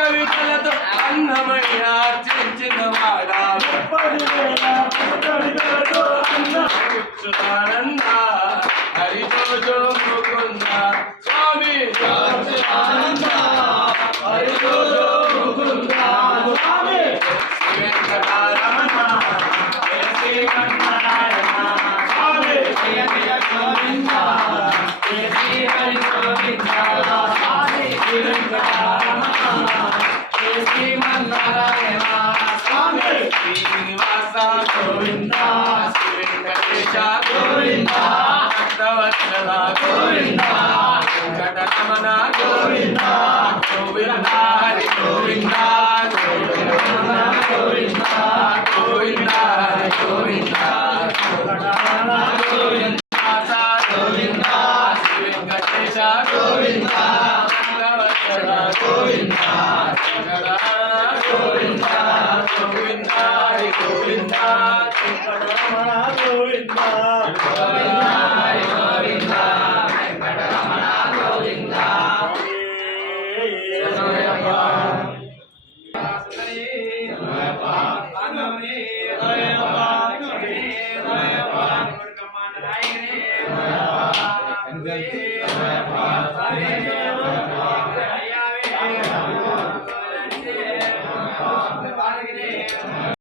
కవితలతో అన్నమయ్య అర్చించిన వాడా కూర్చున్నానంద హరిజోజో ముకుంద స్వామి హరిజోజో ముకుంద స్వామి వెంకటరమణ శ్రీమన్నారాయణ స్వామి జయ జయ గోవింద జయ శ్రీ హరి గోవింద స్వామి వెంకటరమణ జయ శ్రీమన్నారాయణ స్వామి శ్రీనివాస గోవింద శ్రీ వెంకటేశ గోవింద భక్తవత్సల గోవింద వెంకటరమణ గోవింద గోవింద హరి గోవింద గోవింద గోవింద గోవింద హరి గోవింద వెంకటరమణ గోవింద గోవింద శ్రీ వెంకటేశ గోవింద భక్తవత్సల గోవింద వెంకటరమణ గోవింద గోవింద హరి గోవింద వెంకటరమణ గోవింద గోవింద హరి గోవింద వెంకటరమణ గోవింద జయ